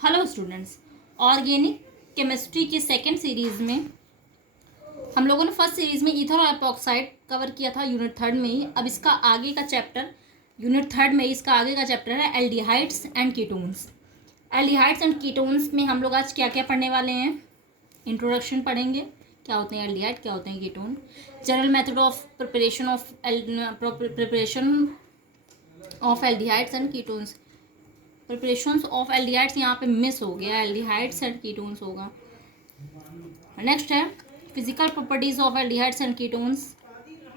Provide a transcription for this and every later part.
Hello students, organic chemistry की second series में हम लोगों ने फर्स्ट सीरीज़ में ईथर और एपॉक्साइड कवर किया था यूनिट थर्ड में ही। अब इसका आगे का चैप्टर यूनिट थर्ड में इसका आगे का चैप्टर है aldehydes and ketones. Aldehydes and ketones में हम लोग आज क्या क्या पढ़ने वाले हैं। इंट्रोडक्शन पढ़ेंगे, क्या होते हैं एल्डिहाइड, क्या होते हैं ketone, general method of preparation of aldehydes and ketones. Preparations of aldehydes यहाँ पे मिस हो गया, एल्डिहाइड्स एंड कीटोन्स होगा। नेक्स्ट है physical properties of aldehydes and ketones.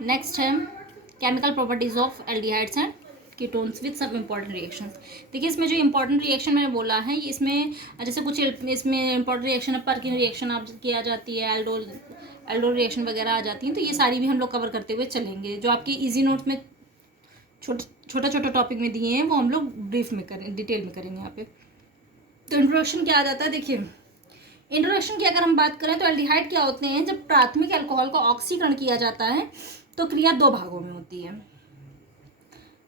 Next है chemical properties of aldehydes and ketones with सब important reactions. देखिए इसमें जो इंपॉर्टेंट रिएक्शन मैंने बोला है, इसमें जैसे कुछ इसमें इंपॉर्टेंट रिएक्शन है, पर्किन रिएक्शन आप किया जाती है, एल्डोल रिएक्शन वगैरह आ जाती हैं, तो ये सारी भी हम लोग कवर करते हुए चलेंगे। जो आपकी ईजी नोट्स में छोटा छोटा टॉपिक में दिए हैं वो हम लोग ब्रीफ में करें, डिटेल में करेंगे यहाँ पे। तो इंट्रोडक्शन क्या आ जाता है, देखिए इंट्रोडक्शन की अगर हम बात करें तो एल्डिहाइड क्या होते हैं। जब प्राथमिक अल्कोहल को ऑक्सीकरण किया जाता है तो क्रिया दो भागों में होती है।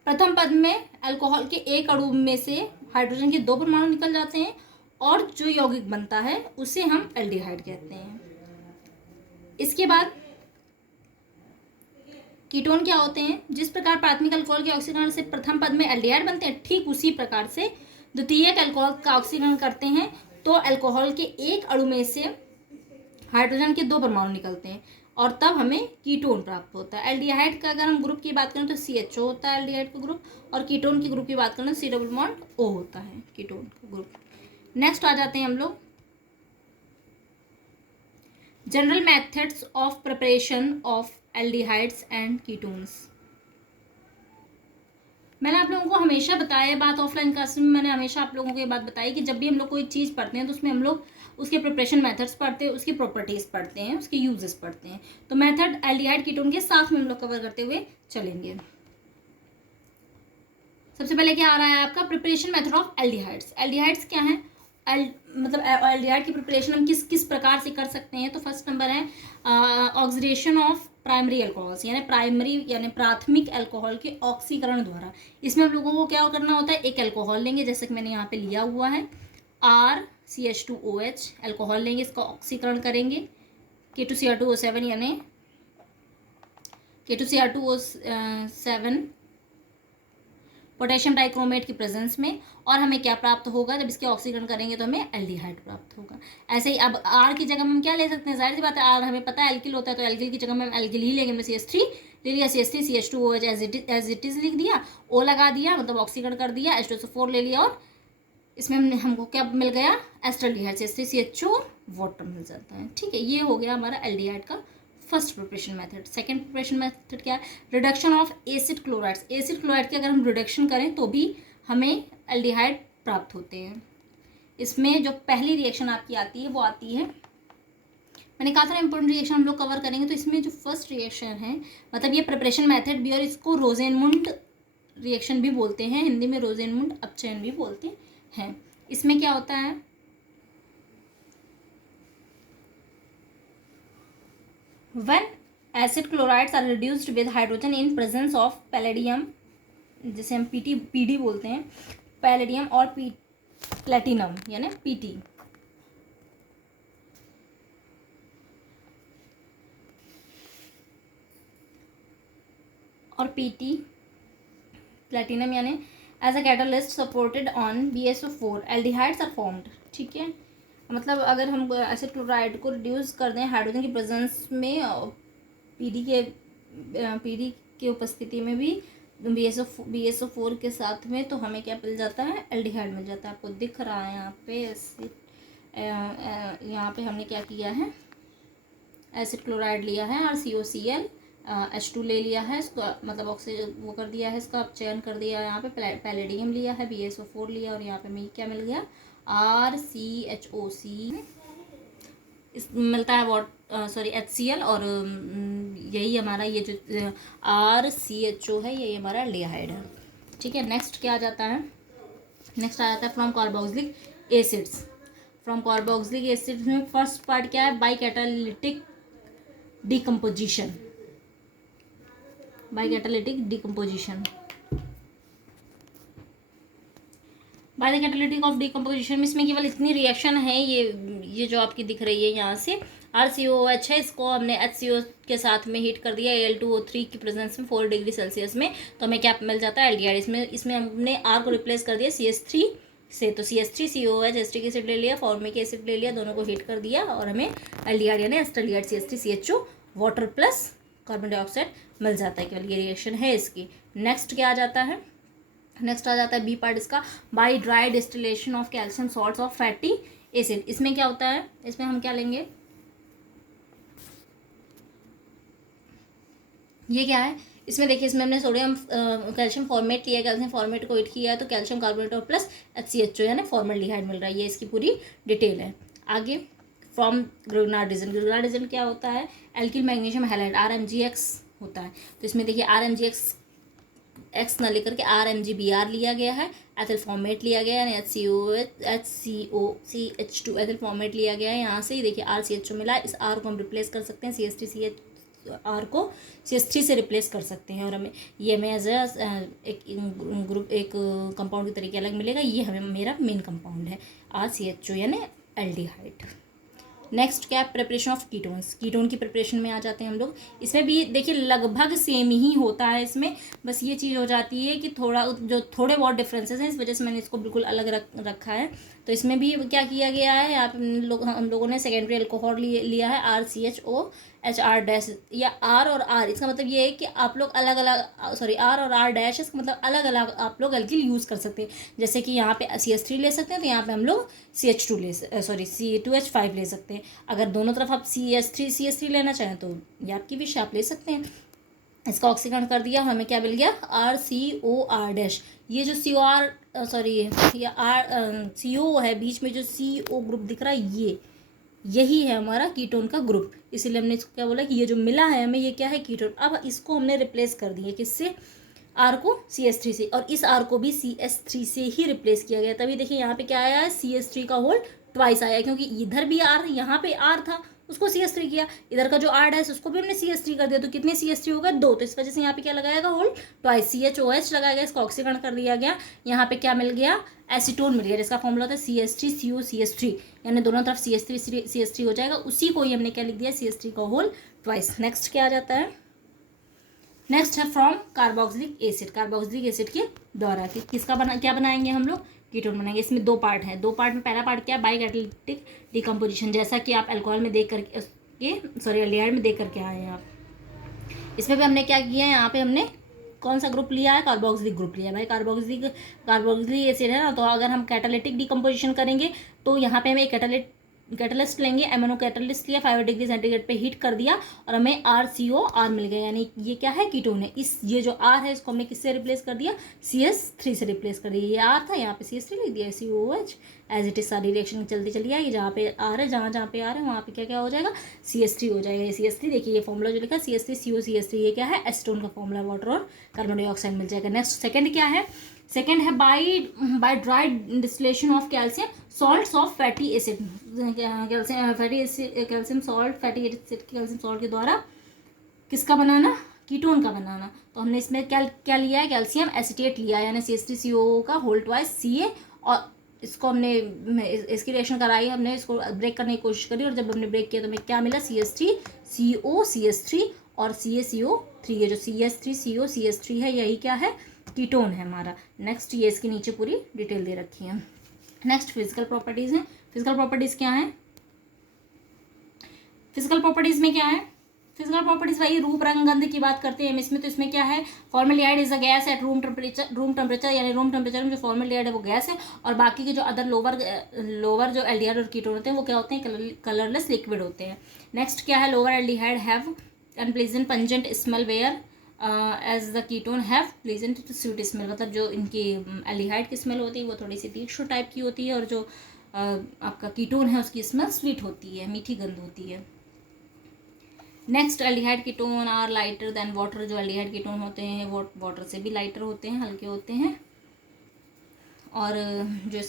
प्रथम पद में अल्कोहल के एक अणु में से हाइड्रोजन के दो परमाणु निकल जाते हैं और जो यौगिक बनता है उसे हम एल्डिहाइड कहते हैं। इसके बाद कीटोन क्या होते हैं। जिस प्रकार प्राथमिक अल्कोहल के ऑक्सीकरण से प्रथम पद में एल्डिहाइड बनते हैं, ठीक उसी प्रकार से द्वितीयक अल्कोहल का ऑक्सीकरण करते हैं तो अल्कोहल के एक अणु में से हाइड्रोजन के दो परमाणु निकलते हैं और तब हमें कीटोन प्राप्त होता है। एल्डिहाइड का अगर हम ग्रुप की बात करें तो CHO होता है एल्डिहाइड का ग्रुप, और कीटोन की ग्रुप की बात करें तो C+O होता है कीटोन का ग्रुप। नेक्स्ट आ जाते हैं हम लोग general methods of preparation of aldehydes and ketones. मैंने आप लोगों को हमेशा बताया, बात ऑफलाइन क्लास में मैंने हमेशा आप लोगों को ये बात बताई कि जब भी हम लोग कोई चीज़ पढ़ते हैं तो उसमें हम लोग उसके प्रिपरेशन मेथड्स पढ़ते हैं, उसकी प्रॉपर्टीज़ पढ़ते हैं, उसके यूजेस पढ़ते हैं। तो मेथड एल्डिहाइड कीटोन के साथ में हम लोग कवर करते हुए चलेंगे। सबसे पहले क्या आ रहा है आपका preparation method of aldehydes. Aldehydes क्या है, मतलब एल्डिहाइड की प्रिपरेशन हम किस किस प्रकार से कर सकते हैं। तो फर्स्ट नंबर है ऑक्सीडेशन ऑफ प्राइमरी अल्कोहल्स, यानी प्राथमिक अल्कोहल के ऑक्सीकरण द्वारा। इसमें हम लोगों को क्या करना होता है, एक अल्कोहल लेंगे जैसे कि मैंने यहाँ पे लिया हुआ है RCH2OH अल्कोहल लेंगे, इसका ऑक्सीकरण करेंगे K2Cr2O7 यानी K2Cr2O7 पोटेशियम डाइक्रोमेट की प्रेजेंस में, और हमें क्या प्राप्त होगा जब इसके ऑक्सीकरण करेंगे तो हमें एल्डिहाइड प्राप्त होगा। ऐसे ही अब R की जगह में हम क्या ले सकते हैं, जाहिर सी बात है R हमें पता है एल्किल होता है, तो एल्किल की जगह में हम एल्किल ही लेंगे। हमने CH3 ले लिया, CH3 CH2OH as it is लिख दिया, O लगा दिया, मतलब ऑक्सीकरण कर दिया, H2SO4 ले लिया और इसमें हमको क्या मिल गया, एस्टरल्डिहाइड, CH3CH2 और वाटर मिल जाता है। ठीक है, ये हो गया हमारा एल्डिहाइड का first preparation method. Second preparation method क्या है, reduction of acid chlorides. Acid chloride की अगर हम रिडक्शन करें तो भी हमें एल्डिहाइड प्राप्त होते हैं। इसमें जो पहली रिएक्शन आपकी आती है वो आती है, मैंने कहा था ना इंपॉर्टेंट रिएक्शन हम लोग कवर करेंगे, तो इसमें जो फर्स्ट रिएक्शन है, मतलब ये प्रिपरेशन मेथड भी, और इसको रोजेनमुंड रिएक्शन भी बोलते हैं, हिंदी में रोजेनमुंड अपचयन भी बोलते हैं। इसमें क्या होता है, when acid chlorides are reduced with hydrogen in presence of palladium, जिसे हम PD बोलते हैं, पैलेडियम और प्लेटिनम यानी PT, और PT प्लेटिनम यानी as a catalyst supported on BSO4 aldehydes are formed. ठीक है, मतलब अगर हम एसिड क्लोराइड को रिड्यूस कर दें हाइड्रोजन की प्रेजेंस में, PD के उपस्थिति में भी BSO4 के साथ में, तो हमें क्या मिल जाता है, एल्डिहाइड मिल जाता है। आपको दिख रहा है यहाँ पे यहाँ पे हमने क्या किया है, एसिड क्लोराइड लिया है और COCl H2 ले लिया है, इसका मतलब ऑक्सीजन वो कर दिया है, इसका चयन कर दिया है। यहाँ पे पैलेडियम लिया है, BSO4 लिया, और यहाँ पे हमें क्या मिल गया, RCHOC इस मिलता है HCl, और यही हमारा ये जो RCHO है यही हमारा एल्डिहाइड है। ठीक है, नेक्स्ट क्या आ जाता है, नेक्स्ट आ जाता है from carboxylic acids. From carboxylic acids में फर्स्ट पार्ट क्या है, by catalytic decomposition. By catalytic decomposition by the catalytic of decomposition में इसमें केवल इतनी रिएक्शन है, ये जो आपकी दिख रही है यहाँ से RCOH है, इसको हमने HCO के साथ में हीट कर दिया Al2O3 की प्रेजेंस में 4 डिग्री सेल्सियस में, तो हमें क्या मिल जाता है एल्डिहाइड। इसमें हमने R को रिप्लेस कर दिया CH3 से, तो CH3COH एस्टिक एसिड ले लिया, फॉर्मिक एसिड ले लिया, दोनों को हीट कर दिया और हमें एल्डिहाइड यानी acetaldehyde CH3CHO water plus carbon dioxide मिल जाता है। केवल ये रिएक्शन है इसकी। नेक्स्ट क्या आ जाता है, नेक्स्ट आ जाता है बी पार्ट इसका, by dry distillation of calcium salts of fatty acid. इसमें क्या होता है, इसमें हम क्या लेंगे, ये क्या है, इसमें देखिए इसमें हमने सोडियम कैल्शियम फॉर्मेट लिया है, कैल्शियम फॉर्मेट को हीट किया है तो कैल्शियम कार्बोनेट और प्लस HCHO यानी फॉर्मल्डिहाइड मिल रहा है। ये इसकी पूरी डिटेल है। आगे फ्रॉम ग्रिग्नार्डिजन, ग्रिग्नार्डिजन क्या होता है, एल्किल मैग्नीशियम हैलाइड RMgX होता है। तो इसमें देखिए RMgX एक्स ना लेकर के RMgBr लिया गया है, एथिल फॉर्मेट लिया गया है, HCOCH2 एथिल फॉर्मेट लिया गया है। यहाँ से ही देखिए RCHO मिला है, इस R को हम रिप्लेस कर सकते हैं, CH3CH को CH3 से रिप्लेस कर सकते हैं और हमें ये हमें एज एक ग्रुप एक कंपाउंड के तरीके अलग मिलेगा। ये हमें मेरा मेन कंपाउंड है RCHO यानी एल्डिहाइड। नेक्स्ट क्या है, प्रिपरेशन ऑफ कीटोन्स। कीटोन की प्रिपरेशन में आ जाते हैं हम लोग। इसमें भी देखिए लगभग सेम ही होता है इसमें, बस ये चीज़ हो जाती है कि थोड़े बहुत डिफरेंसेस हैं, इस वजह से मैंने इसको बिल्कुल अलग रखा है। तो इसमें भी क्या किया गया है, हम लोगों ने सेकेंडरी अल्कोहल लिया है RCHOHR- या R और R, इसका मतलब ये है कि आप लोग अलग अलग, सॉरी R और R- इसका मतलब अलग अलग आप लोग एल्किल यूज़ कर सकते हैं। जैसे कि यहाँ पे CH3 ले सकते हैं तो यहाँ पे हम लोग CH2 C2H5 ले सकते हैं। अगर दोनों तरफ आप CH3 लेना चाहें तो ये आपकी विश, आप ले सकते हैं। इसका ऑक्सीकरण कर दिया, हमें क्या मिल गया RCOR-। ये जो COR सॉरी ये CO है, बीच में जो CO ग्रुप दिख रहा है यही है हमारा कीटोन का ग्रुप, इसीलिए हमने इसको क्या बोला कि ये जो मिला है हमें ये क्या है कीटोन। अब इसको हमने रिप्लेस कर दिया किससे, R को CH3 से, और इस R को भी CH3 से ही रिप्लेस किया गया। तभी देखिए यहाँ पे क्या आया है, CH3 का होल ट्वाइस आया, क्योंकि इधर भी R, यहाँ पे R था उसको CH3 किया, इधर का जो R है उसको भी हमने CH3 कर दिया, तो कितने CH3 हो गए, 2। तो इस वजह से यहाँ पे क्या लगाएगा, होल ट्वाइस CHOH लगाया गया, इसका ऑक्सीकरण कर दिया गया। यहाँ पे क्या मिल गया, एसीटोन मिल गया, जिसका फॉर्मूला होता है CH3COCH3, यानी दोनों तरफ CH3 हो जाएगा। उसी को ही हमने क्या लिख दिया, CH3 का होल ट्वाइस। नेक्स्ट क्या आ जाता है, नेक्स्ट है from carboxylic acid. Carboxylic acid के द्वारा किसका क्या बनाएंगे हम लोग, कीटोन बनाएंगे। इसमें 2 पार्ट है, 2 पार्ट में पहला पार्ट क्या है, बाई कैटालिटिक डिकम्पोजिशन, जैसा कि आप अल्कोहल में देख करके एल्डिहाइड में देख करके आए हैं आप। इसमें भी हमने क्या किया है, यहाँ पे हमने कौन सा ग्रुप लिया है, कार्बोक्सिलिक ग्रुप लिया है भाई। कार्बोक्सिलिक एसिड है ना, तो अगर हम कैटालिटिक डिकम्पोजिशन करेंगे तो यहाँ पे हमें कैटलिस्ट लेंगे, एमोनो कैटलिस्ट लिया, 5 डिग्री सेंटीग्रेड पे हीट कर दिया और हमें RCOR मिल गया, यानी ये क्या है, कीटोन है। ये जो R है इसको हमने किससे रिप्लेस कर दिया, CH3 से रिप्लेस कर दिया। ये R था, यहाँ पे CH3 लिख दिया, COH एज इट इज। सारी रिएक्शन चलती चली आएगी, जहाँ पे R है, जहाँ पे R है वहाँ पे क्या क्या हो जाएगा, CH3 हो जाएगा। ये CH3 देखिए, ये फॉर्मूला जो लिखा है CH3COCH3, ये क्या है, एसीटोन का फॉर्मूला, वाटर और कार्बन डाइऑक्साइड मिल जाएगा। नेक्स्ट सेकंड क्या है, सेकेंड है by dry distillation of calcium salts of fatty acid. Calcium salt fatty acid calcium salt के द्वारा किसका बनाना, कीटोन का बनाना। तो हमने इसमें क्या लिया है, कैल्शियम एसिटेट लिया है, यानी CH3CO का होल ट्वाइस Ca, और इसको हमने इसकी रिएक्शन कराई, हमने इसको ब्रेक करने की कोशिश करी, और जब हमने ब्रेक किया तो हमें क्या मिला, CH3COCH3 और CaCO3। ये जो CH3COCH3 है यही क्या है, कीटोन है हमारा। नेक्स्ट ये इसके नीचे पूरी डिटेल दे रखी है। नेक्स्ट फिजिकल प्रॉपर्टीज हैं। फिजिकल प्रॉपर्टीज क्या है, फिजिकल प्रॉपर्टीज में क्या है, फिजिकल प्रॉपर्टीज वही रूप रंग गंध की बात करते हैं इसमें। तो इसमें क्या है, formaldehyde is a gas at room temperature, यानी रूम टेम्परेचर में जो फॉर्मल्डिहाइड है वो गैस है, और बाकी के जो अदर लोअर जो एल्डिहाइड और कीटोन होते हैं वो क्या होते हैं, कलरलेस लिक्विड होते हैं। नेक्स्ट क्या है, lower aldehyde have unpleasant pungent smell whereas the ketone have pleasant sweet smell, मतलब जो इनकी एल्डिहाइड की स्मेल होती है वो थोड़ी सी तीक्ष्ण टाइप की होती है, और जो आपका कीटोन है उसकी स्मेल स्वीट होती है, मीठी गंध होती है। Next aldehyde ketone are lighter than water. जो एल्डिहाइड कीटोन होते हैं वो वाटर से भी लाइटर होते हैं, हल्के होते हैं। और जो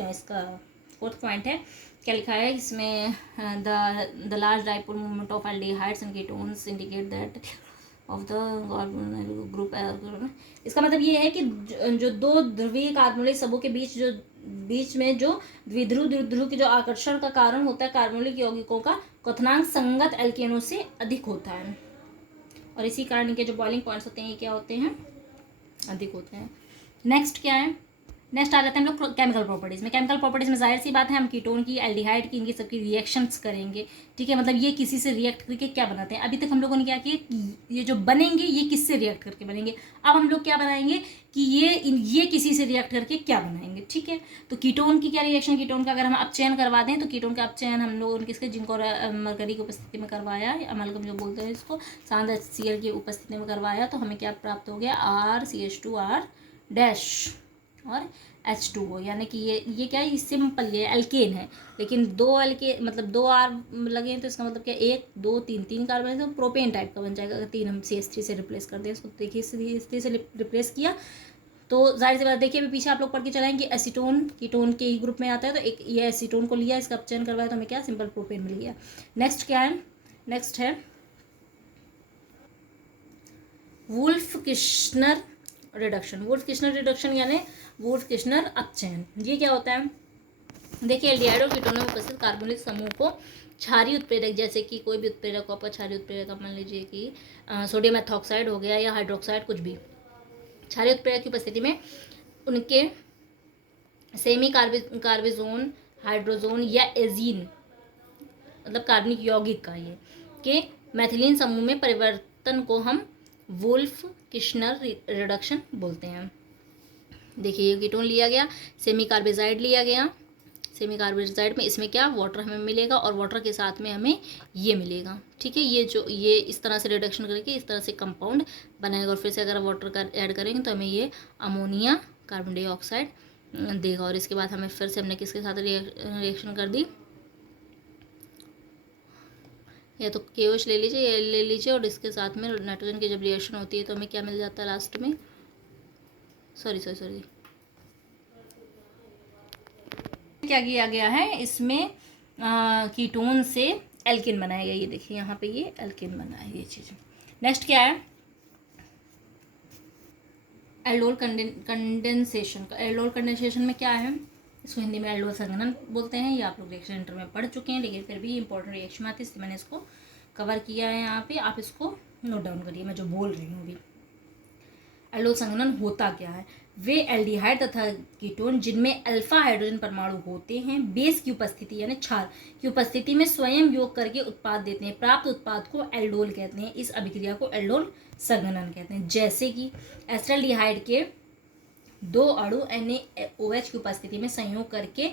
इसका फोर्थ पॉइंट है, क्या लिखा है इसमें, the large dipole movement of aldehydes and ketones indicate that of the group. इसका मतलब ये है कि जो दो ध्रुवीय कार्बोनिक समूह के बीच में जो द्विध्रुव की जो आकर्षण का कारण होता है कार्बोनिक यौगिकों का क्वथनांक संगत एल्केनों से अधिक होता है, और इसी कारण इनके जो बॉइलिंग पॉइंट्स होते हैं ये क्या होते हैं, अधिक होते हैं। नेक्स्ट क्या है, नेक्स्ट आ जाते हैं हम लोग केमिकल प्रॉपर्टीज़ में। केमिकल प्रॉपर्टीज़ में जाहिर सी बात है हम कीटोन की, एल्डिहाइड की, इनकी सबकी रिएक्शंस करेंगे, ठीक है। मतलब ये किसी से रिएक्ट करके क्या बनाते हैं, अभी तक हम लोगों ने क्या किया, ये जो बनेंगे ये किससे रिएक्ट करके बनेंगे। अब हम लोग क्या बनाएंगे कि ये किसी से रिएक्ट करके क्या बनाएंगे, ठीक है। तो कीटोन की क्या रिएक्शन, कीटोन का अगर हम अपचयन करवा दें तो कीटोन का अपचयन हम लोग किसके, जिनको मरकरी की उपस्थिति में करवाया, अमलगम जो बोलते हैं इसको, सांद्र HCl की उपस्थिति में करवाया, तो हमें क्या प्राप्त हो गया, RCH2R डैश और H2O, यानी कि ये क्या है, सिंपल ये एल्केन है, लेकिन दो एल्केन मतलब दो R लगे तो इसका मतलब क्या, 1 2 3 3 कार्बन तो प्रोपेन टाइप का बन जाएगा। अगर 3 हम CH3 से रिप्लेस कर दें इसको, देखिए CH3 से रिप्लेस किया तो जाहिर सी बात, देखिए अभी पीछे आप लोग पढ़ के चलाएंगे एसीटोन कीटोन के ही ग्रुप में आता है, तो एक ये एसीटोन को लिया, इसका अपचयन करवाया तो हमें क्या, सिंपल प्रोपेन मिल गया। नेक्स्ट क्या है, नेक्स्ट है वुल्फ-किश्नर रिडक्शन। वुल्फ-किश्नर रिडक्शन यानी वुल्फ-किश्नर अपचयन, ये क्या होता है, देखिए एल्डिहाइड और कीटोन में उपस्थित कार्बोनिक समूह को क्षारीय उत्प्रेरक, जैसे कि कोई भी उत्प्रेरक को, आपका क्षारीय उत्प्रेरक आप मान लीजिए कि सोडियम एथॉक्साइड हो गया या हाइड्रोक्साइड, कुछ भी क्षारीय उत्प्रेरक की उपस्थिति में उनके सेमी कार्बिजोन, हाइड्रोजोन या एजीन, मतलब कार्बनिक यौगिक का ये के मैथिलीन समूह में परिवर्तन को हम वुल्फ किश्नर रिडक्शन बोलते हैं। देखिए ये कीटोन लिया गया, सेमी कार्बेजाइड लिया गया, सेमी कार्बोजाइड में इसमें क्या, वाटर हमें मिलेगा और वाटर के साथ में हमें ये मिलेगा, ठीक है। ये इस तरह से रिडक्शन करके इस तरह से कंपाउंड बनाएगा, और फिर से अगर वाटर का ऐड करेंगे तो हमें ये अमोनिया कार्बन डाइऑक्साइड देगा, और इसके बाद हमें फिर से हमने किसके साथ रिएक्शन कर दी, या तो KOH ले लीजिए, ये ले लीजिए, और इसके साथ में नाइट्रोजन की जब रिएक्शन होती है तो हमें क्या मिल जाता है लास्ट में, सॉरी क्या किया गया है इसमें, कीटोन से एल्केन बनाया गया, ये देखिए यहाँ पे ये एल्केन बना है ये चीज़। नेक्स्ट क्या है, एल्डोल कंडेंसेशन का। एल्डोल कंडेंसेशन में क्या है, इसको हिंदी में एल्डोल संघनन बोलते हैं, ये आप लोग रिएक्शन इंटर में पढ़ चुके हैं, लेकिन फिर भी इंपॉर्टेंट रिएक्शन आती है, इसलिए मैंने इसको कवर किया है यहाँ पे, आप इसको नोट डाउन करिए मैं जो बोल रही हूँ अभी। एल्डोल संघनन होता क्या है, वे एल्डिहाइड तथा कीटोन जिनमें अल्फा हाइड्रोजन परमाणु होते हैं बेस की उपस्थिति यानी क्षार की उपस्थिति में स्वयं योग करके उत्पाद देते हैं, प्राप्त उत्पाद को एल्डोल कहते हैं। इस अभिक्रिया को एल्डोल संघनन कहते हैं। जैसे कि एस्टल्डिहाइड के 2 अणु NaOH की उपस्थिति में संयोग करके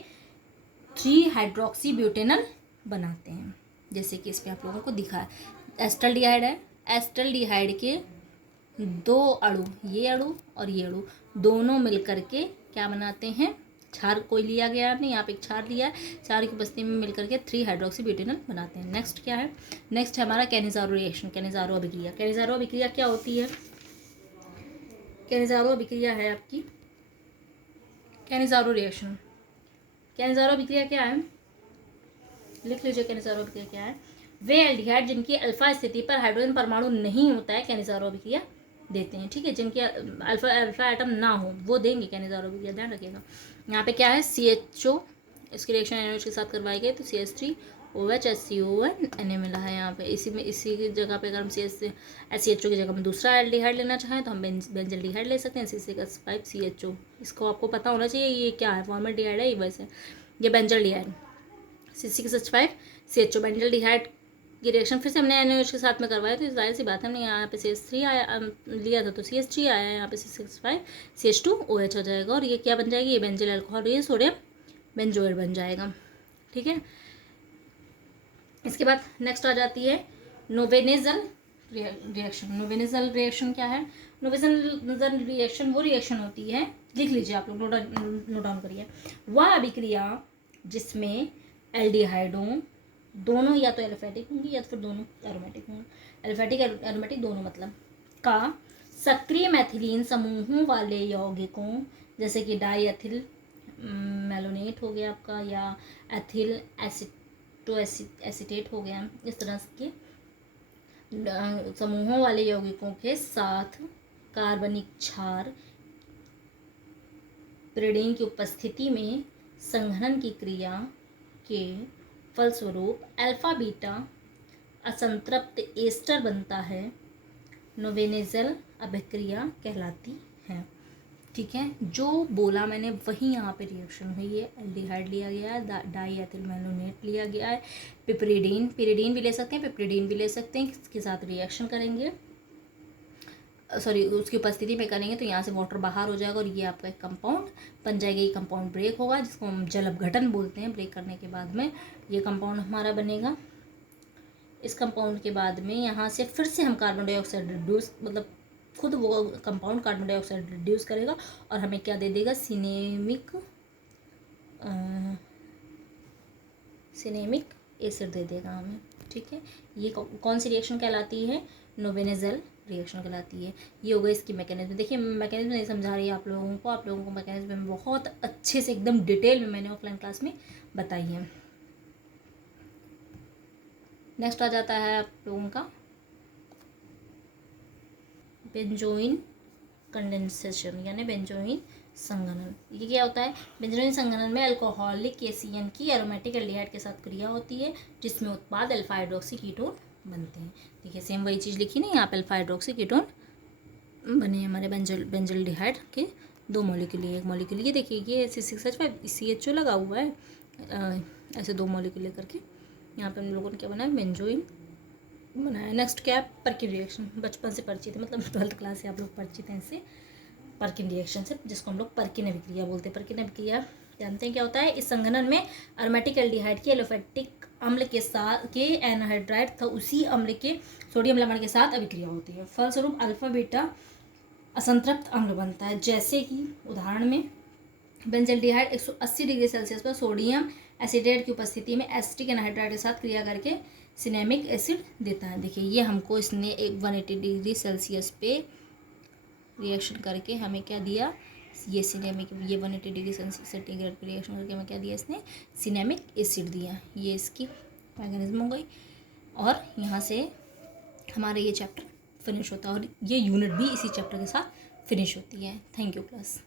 3 हाइड्रोक्सी ब्यूटेनल बनाते हैं, जैसे कि इस पे आप लोगों को दिखा है। एस्टल्डिहाइड है, एस्टल्डिहाइड के 2 अणु, ये अणु और ये अणु दोनों मिलकर के क्या बनाते हैं, क्षार कोई लिया गया आपने, यहाँ पे एक क्षार लिया है, क्षार की उपस्थिति में मिलकर के 3 हाइड्रोक्सी ब्यूटेनल बनाते हैं। नेक्स्ट क्या है, नेक्स्ट है हमारा कैनिजारो रिएक्शन, कैनिजारो अभिक्रिया। कैनिजारो अभिक्रिया क्या होती है, कैनिजारो अभिक्रिया है आपकी कैनिजारो रिएक्शन। कैनिजारो अभिक्रिया क्या है, लिख लीजिए कैनिजारो अभिक्रिया क्या है, वे एल्डिहाइड जिनकी अल्फा स्थिति पर हाइड्रोजन परमाणु नहीं होता है कैनिजारो अभिक्रिया देते हैं, ठीक है। जिनके अल्फा एटम ना हो वो देंगे कैनिजारो अभिक्रिया, ध्यान रखिएगा। यहाँ पे क्या है, CHO, इसकी रिएक्शन NaOH के साथ करवाई गई तो CH3OH HCON Na मिला है यहाँ पे। इसी की जगह पे अगर हम SCHO की जगह में दूसरा एल्डिहाइड लेना चाहें तो हम बेंजल्डिहाइड ले सकते हैं, C6H5CHO। इसको आपको पता होना चाहिए ये क्या है, फॉर्मल्डिहाइड है ये, वैसे ये बेंजल्डिहाइड C6H5CHO बेंजल्डिहाइड की रिएक्शन फिर से हमने NaOH के साथ में करवाया, तो जाहिर सी बात है हमने यहाँ पे CH3 लिया था तो CH3 आया, यहाँ पे C6H5CH2OH हो जाएगा, और ये क्या बन जाएगी, ये बेंजिल अल्कोहल, ये सोडियम बेंजोएट बन जाएगा, ठीक है। इसके बाद नेक्स्ट आ जाती है नोवेनेजल रिएक्शन। नोवेनेजल रिएक्शन क्या है, नोवेनेजल रिएक्शन वो रिएक्शन होती है, लिख लीजिए आप लोग, नोट डाउन करिए, वह अभिक्रिया जिसमें एल्डिहाइडों दोनों या तो एलोफेटिक होंगी या तो फिर दोनों एरोमेटिक होंगे, एलोफेटिक एरोमेटिक दोनों मतलब, का सक्रिय मैथिलीन समूहों वाले यौगिकों जैसे कि डाई एथिल मेलोनेट हो गया आपका, या एथिल एसिटेट हो गया, इस तरह के समूहों वाले यौगिकों के साथ कार्बनिक क्षार पिरिडीन की उपस्थिति में संघनन की क्रिया के फलस्वरूप अल्फा बीटा असंतृप्त एस्टर बनता है, नोवेनेजल अभिक्रिया कहलाती है। ठीक है, जो बोला मैंने वही यहाँ पे रिएक्शन हुई है। एल्डिहाइड लिया गया है, डाई एथिल मैलोनेट लिया गया है, पिरिडीन भी ले सकते हैं, पिप्रिडीन भी ले सकते हैं, इसके साथ रिएक्शन करेंगे, सॉरी उसकी उपस्थिति में करेंगे तो यहाँ से वाटर बाहर हो जाएगा और ये आपका एक कंपाउंड बन जाएगा। ये कंपाउंड ब्रेक होगा, जिसको हम जल अपघटन बोलते हैं। ब्रेक करने के बाद में ये कंपाउंड हमारा बनेगा। इस कंपाउंड के बाद में यहाँ से फिर से हम कार्बन डाइऑक्साइड रिड्यूस, मतलब खुद वो कंपाउंड कार्बन डाइऑक्साइड रिड्यूस करेगा और हमें क्या दे देगा, सिनेमिक एसिड दे देगा हमें। ठीक है, ये कौन सी रिएक्शन कहलाती है, नोवेनेजल रिएक्शन कहलाती है। ये हो गई इसकी मैकेनिज्म। देखिए मैकेनिज्म नहीं समझा रही है आप लोगों को मैकेनिज्म में बहुत अच्छे से एकदम डिटेल में मैंने ऑफलाइन क्लास में बताई है। नेक्स्ट आ जाता है आप लोगों का बेंजोइन कंडेंसेशन यानी बेंजोइन संघनन। ये क्या होता है, बेंजोइन संघनन में अल्कोहलिक KCN की एरोमेटिक एल्डिहाइड के साथ क्रिया होती है, जिसमें उत्पाद अल्फा हाइड्रोक्सी कीटोन बनते हैं। देखिए सेम वही चीज़ लिखी ना यहाँ पे, अल्फा हाइड्रोक्सी कीटोन बने हमारे बेंजल्डिहाइड के 2 मॉलिक्यूल। एक मॉलिक्यूल ये देखिए, ये C6H5 CHO लगा हुआ है, ऐसे 2 मॉलिक्यूल लेकर के यहाँ पे हम लोगों ने क्या बनाया, बेंजोइन बनाया। नेक्स्ट क्या है, पर्किन रिएक्शन। बचपन से परिचित है, मतलब 12th क्लास से आप लोग परिचित हैं इससे, पर्किन रिएक्शन से, जिसको हम लोग पर्किन अभिक्रिया बोलते हैं। पर्किन अभिक्रिया जानते हैं क्या होता है, इस संघनन में अरोमेटिक एल्डिहाइड के एलोफेटिक अम्ल के साथ के एनहाइड्राइड था उसी अम्ल के सोडियम लवण के साथ अभिक्रिया होती है। फलस्वरूप अल्फा बीटा असंतृप्त अम्ल बनता है। जैसे कि उदाहरण में बेंजल्डिहाइड 180 डिग्री सेल्सियस पर सोडियम एसिटेट की उपस्थिति में एसिटिक एनहाइड्राइड के साथ क्रिया करके सिनेमिक एसिड देता है। देखिए ये हमको इसने 180 डिग्री सेल्सियस पे रिएक्शन करके हमें क्या दिया, ये सिनेमिक, ये 180 डिग्री सेंटीग्रेड पे रिएक्शन करके हमें क्या दिया, इसने सिनेमिक एसिड दिया। ये इसकी मैकेनिज्म हो गई और यहाँ से हमारा ये चैप्टर फिनिश होता है और ये यूनिट भी इसी चैप्टर के साथ फिनिश होती है। Thank you class.